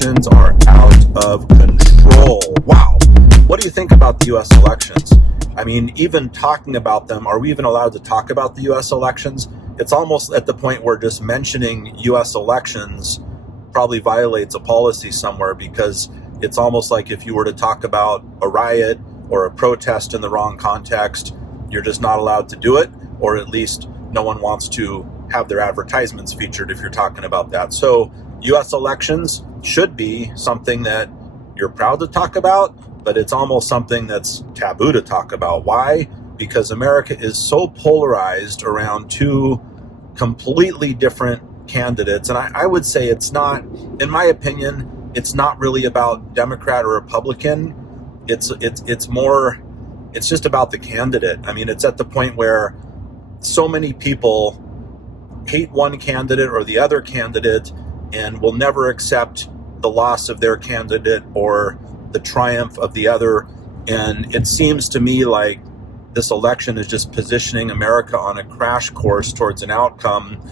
elections are out of control. Wow. What do you think about the U.S. elections? I mean, even talking about them, are we even allowed to talk about the U.S. elections? It's almost at the point where just mentioning U.S. elections probably violates a policy somewhere, because it's almost like if you were to talk about a riot or a protest in the wrong context, you're just not allowed to do it, or at least no one wants to have their advertisements featured if you're talking about that. So U.S. elections should be something that you're proud to talk about, but it's almost something that's taboo to talk about. Why? Because America is so polarized around two completely different candidates. And I would say it's not, in my opinion, it's not really about Democrat or Republican. It's just about the candidate. I mean, it's at the point where so many people hate one candidate or the other candidate and will never accept the loss of their candidate or the triumph of the other. And it seems to me like this election is just positioning America on a crash course towards an outcome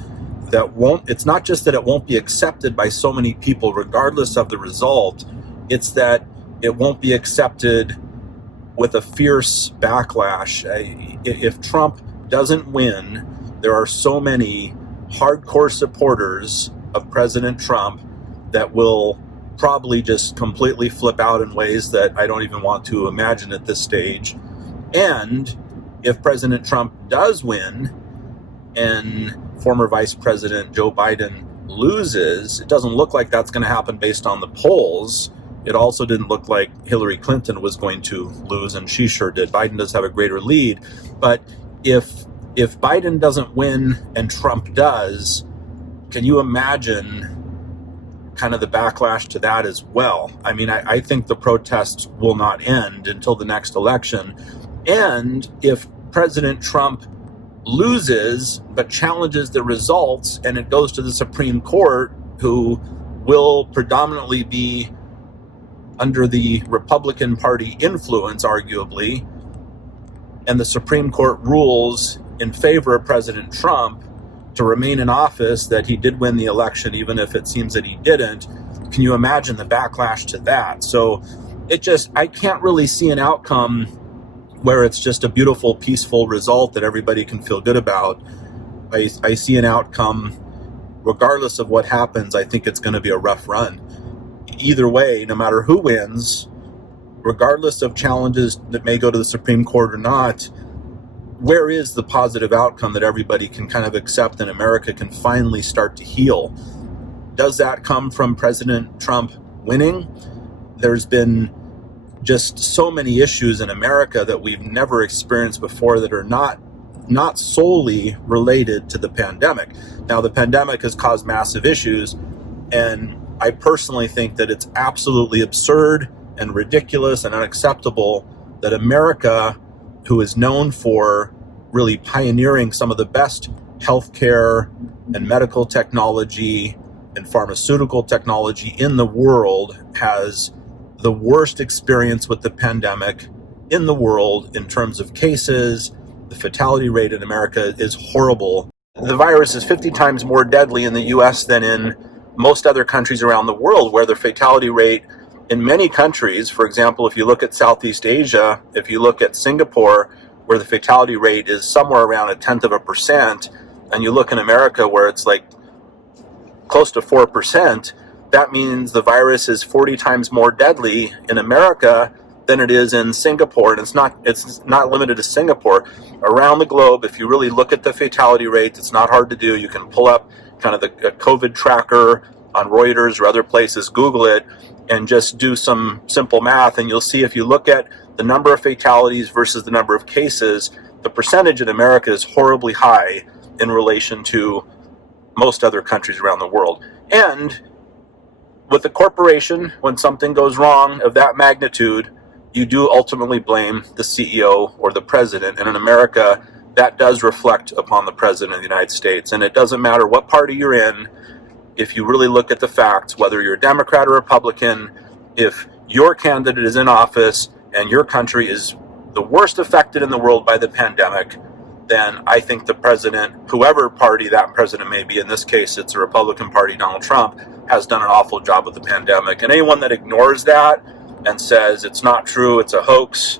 that it's not just that it won't be accepted by so many people regardless of the result, it's that it won't be accepted with a fierce backlash. If Trump doesn't win, there are so many hardcore supporters of President Trump that will probably just completely flip out in ways that I don't even want to imagine at this stage. And if President Trump does win and former Vice President Joe Biden loses, it doesn't look like that's going to happen based on the polls. It also didn't look like Hillary Clinton was going to lose, and she sure did. Biden does have a greater lead. But if Biden doesn't win and Trump does, can you imagine kind of the backlash to that as well? I mean, I think the protests will not end until the next election. And if President Trump loses but challenges the results and it goes to the Supreme Court, who will predominantly be under the Republican Party influence, arguably, and the Supreme Court rules in favor of President Trump to remain in office, that he did win the election, even if it seems that he didn't, can you imagine the backlash to that? So I can't really see an outcome where it's just a beautiful, peaceful result that everybody can feel good about. I see an outcome, regardless of what happens, I think it's going to be a rough run. Either way, no matter who wins, regardless of challenges that may go to the Supreme Court or not, where is the positive outcome that everybody can kind of accept and America can finally start to heal? Does that come from President Trump winning? There's been just so many issues in America that we've never experienced before that are not solely related to the pandemic. Now, the pandemic has caused massive issues, and I personally think that it's absolutely absurd and ridiculous and unacceptable that America, who is known for really pioneering some of the best healthcare and medical technology and pharmaceutical technology in the world, has the worst experience with the pandemic in the world in terms of cases. The fatality rate in America is horrible. The virus is 50 times more deadly in the U.S. than in most other countries around the world, where the fatality rate in many countries, for example, if you look at Southeast Asia, if you look at Singapore, where the fatality rate is somewhere around 0.1%, and you look in America where it's like close to 4%, that means the virus is 40 times more deadly in America than it is in Singapore. And it's not limited to Singapore. Around the globe, if you really look at the fatality rate, it's not hard to do. You can pull up kind of the COVID tracker on Reuters or other places, Google it, and just do some simple math, and you'll see if you look at the number of fatalities versus the number of cases, the percentage in America is horribly high in relation to most other countries around the world. And with a corporation, when something goes wrong of that magnitude, you do ultimately blame the CEO or the president. And in America, that does reflect upon the president of the United States. And it doesn't matter what party you're in. If you really look at the facts, whether you're a Democrat or Republican, if your candidate is in office and your country is the worst affected in the world by the pandemic, then I think the president, whoever party that president may be, in this case it's a Republican Party, Donald Trump, has done an awful job with the pandemic. And anyone that ignores that and says it's not true, it's a hoax,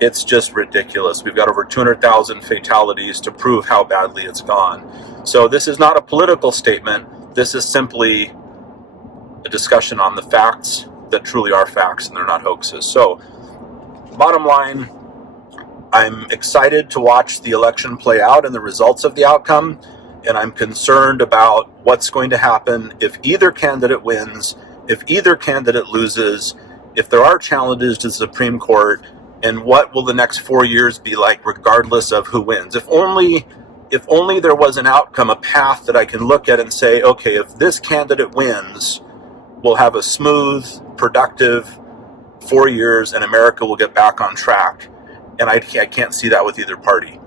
it's just ridiculous. We've got over 200,000 fatalities to prove how badly it's gone. So this is not a political statement. This is simply a discussion on the facts that truly are facts and they're not hoaxes. So bottom line, I'm excited to watch the election play out and the results of the outcome, and I'm concerned about what's going to happen if either candidate wins, if either candidate loses, if there are challenges to the Supreme Court, and what will the next 4 years be like regardless of who wins. If only there was an outcome, a path that I can look at and say, okay, if this candidate wins, we'll have a smooth, productive 4 years and America will get back on track. And I can't see that with either party.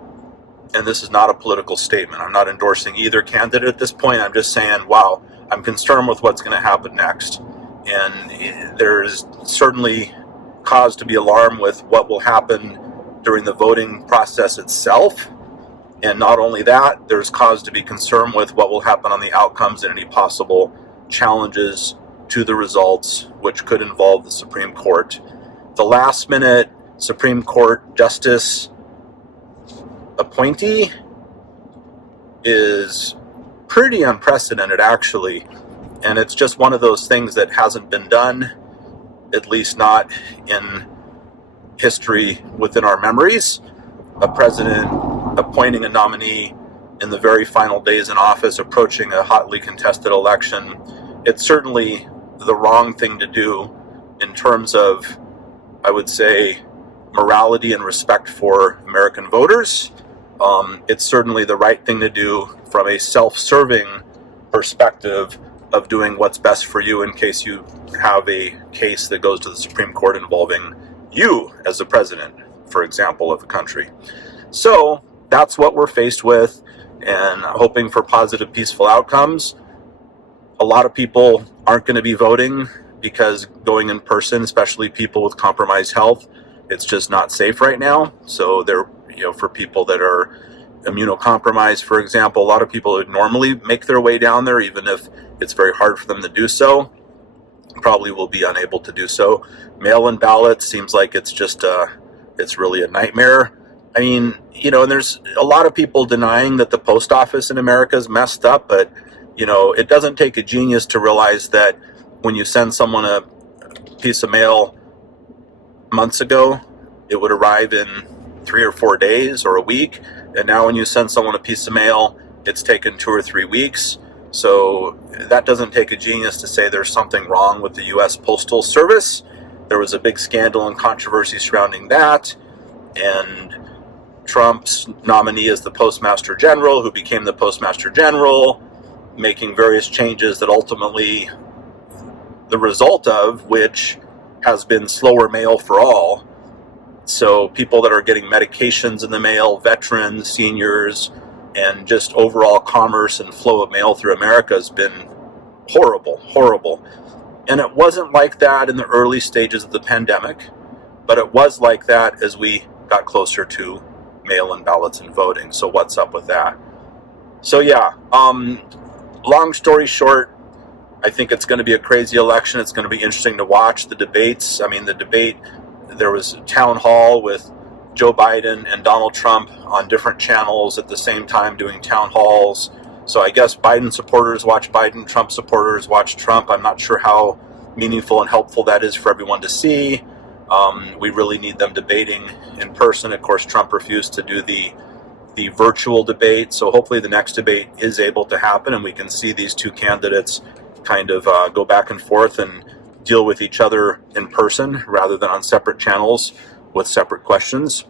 And this is not a political statement. I'm not endorsing either candidate at this point. I'm just saying, wow, I'm concerned with what's going to happen next. And there's certainly cause to be alarmed with what will happen during the voting process itself. And not only that, there's cause to be concerned with what will happen on the outcomes and any possible challenges to the results, which could involve the Supreme Court. The last minute Supreme Court justice appointee is pretty unprecedented, actually. And it's just one of those things that hasn't been done, at least not in history within our memories. A president appointing a nominee in the very final days in office, approaching a hotly contested election. It's certainly the wrong thing to do in terms of, I would say, morality and respect for American voters. It's certainly the right thing to do from a self-serving perspective of doing what's best for you in case you have a case that goes to the Supreme Court involving you as the president, for example, of the country. So that's what we're faced with, and hoping for positive, peaceful outcomes. A lot of people aren't going to be voting because going in person, especially people with compromised health, it's just not safe right now. So for people that are immunocompromised, for example, a lot of people would normally make their way down there, even if it's very hard for them to do so, probably will be unable to do so. Mail-in ballots seems like it's really a nightmare. I mean, and there's a lot of people denying that the post office in America is messed up, but it doesn't take a genius to realize that when you send someone a piece of mail months ago, it would arrive in 3 or 4 days or a week. And now when you send someone a piece of mail, it's taken 2 or 3 weeks. So that doesn't take a genius to say there's something wrong with the U.S. Postal Service. There was a big scandal and controversy surrounding that. And Trump's nominee is the Postmaster General, who became the Postmaster General, making various changes that ultimately the result of which has been slower mail for all. So people that are getting medications in the mail, veterans, seniors, and just overall commerce and flow of mail through America has been horrible. And it wasn't like that in the early stages of the pandemic, but it was like that as we got closer to mail-in ballots and voting. So what's up with that? So yeah, long story short, I think it's going to be a crazy election. It's going to be interesting to watch the debates. I mean, there was a town hall with Joe Biden and Donald Trump on different channels at the same time doing town halls. So I guess Biden supporters watch Biden, Trump supporters watch Trump. I'm not sure how meaningful and helpful that is for everyone to see. We really need them debating in person. Of course, Trump refused to do the virtual debate. So hopefully the next debate is able to happen and we can see these two candidates kind of go back and forth and deal with each other in person rather than on separate channels with separate questions.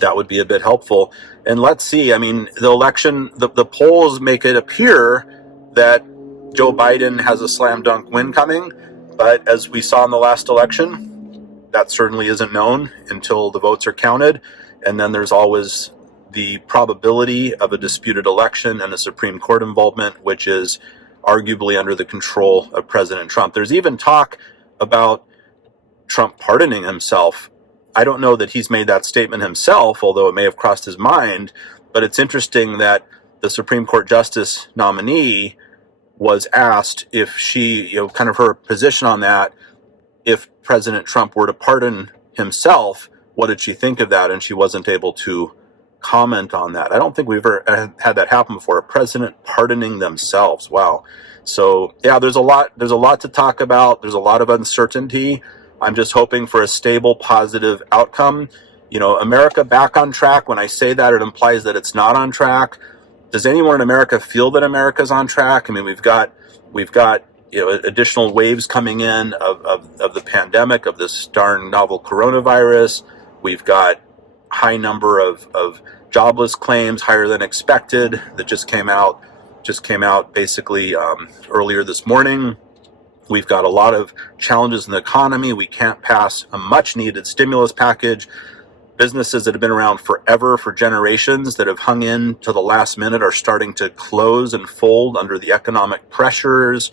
That would be a bit helpful. And let's see, I mean, the election, the polls make it appear that Joe Biden has a slam dunk win coming. But as we saw in the last election, that certainly isn't known until the votes are counted. And then there's always the probability of a disputed election and a Supreme Court involvement, which is arguably under the control of President Trump. There's even talk about Trump pardoning himself. I don't know that he's made that statement himself, although it may have crossed his mind, But it's interesting that the Supreme Court Justice nominee was asked if she, kind of her position on that, if President Trump were to pardon himself, what did she think of that? And she wasn't able to comment on that. I don't think we've ever had that happen before. A president pardoning themselves. Wow. So yeah, there's a lot to talk about. There's a lot of uncertainty. I'm just hoping for a stable, positive outcome. America back on track. When I say that, it implies that it's not on track. Does anyone in America feel that America's on track? I mean, we've got additional waves coming in of the pandemic, of this darn novel coronavirus. We've got high number of jobless claims, higher than expected, that just came out basically earlier this morning. We've got a lot of challenges in the economy. We can't pass a much needed stimulus package. Businesses that have been around forever, for generations, that have hung in to the last minute, are starting to close and fold under the economic pressures.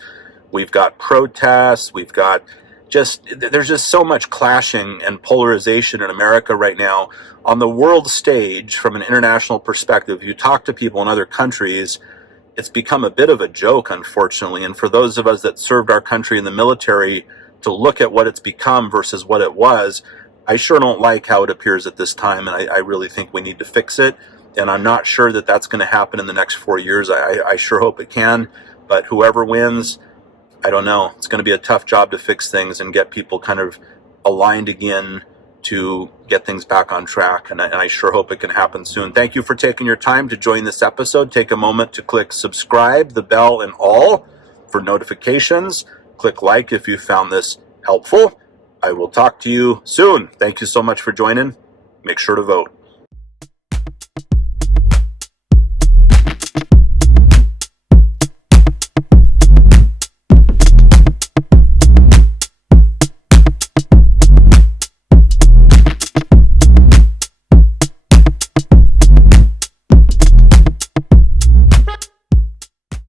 We've got protests. There's just so much clashing and polarization in America right now. On the world stage, from an international perspective, you talk to people in other countries, it's become a bit of a joke, unfortunately. And for those of us that served our country in the military, to look at what it's become versus what it was, I sure don't like how it appears at this time, and I really think we need to fix it. And I'm not sure that that's going to happen in the next 4 years. I sure hope it can, but whoever wins, I don't know. It's going to be a tough job to fix things and get people kind of aligned again to get things back on track. And I sure hope it can happen soon. Thank you for taking your time to join this episode. Take a moment to click subscribe, the bell and all for notifications. Click like if you found this helpful. I will talk to you soon. Thank you so much for joining. Make sure to vote.